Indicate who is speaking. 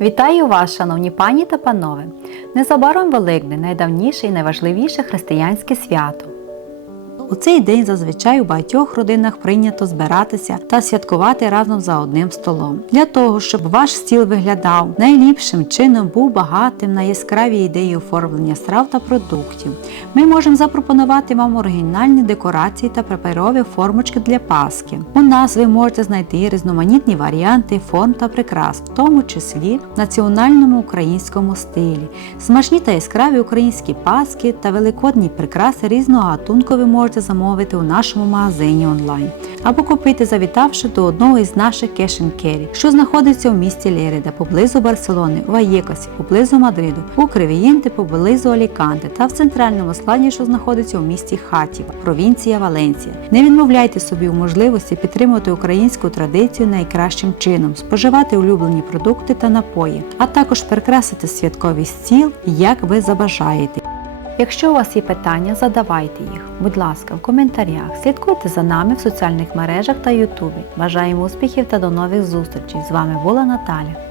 Speaker 1: Вітаю вас, шановні пані та панове! Незабаром Великдень найдавніше і найважливіше християнське свято. У цей день зазвичай у багатьох родинах прийнято збиратися та святкувати разом за одним столом. Для того, щоб ваш стіл виглядав найліпшим чином, був багатим на яскраві ідеї оформлення страв та продуктів. Ми можемо запропонувати вам оригінальні декорації та паперові формочки для паски. У нас ви можете знайти різноманітні варіанти форм та прикрас, в тому числі в національному українському стилі. Смачні та яскраві українські паски та великодні прикраси різного гатунку ви можете замовити у нашому магазині онлайн або купити, завітавши до одного із наших кешенкері, що знаходиться у місті Лєрида, поблизу Барселони, у Аєкосі, поблизу Мадриду, у Кривієнти, поблизу Аліканте та в центральному складі, що знаходиться у місті Хатіва, провінція Валенція. Не відмовляйте собі у можливості підтримувати українську традицію найкращим чином, споживати улюблені продукти та напої, а також прикрасити святковий стіл, як ви забажаєте. Якщо у вас є питання, задавайте їх, будь ласка, в коментарях. Слідкуйте за нами в соціальних мережах та Ютубі. Бажаємо успіхів та до нових зустрічей! З вами була Наталя.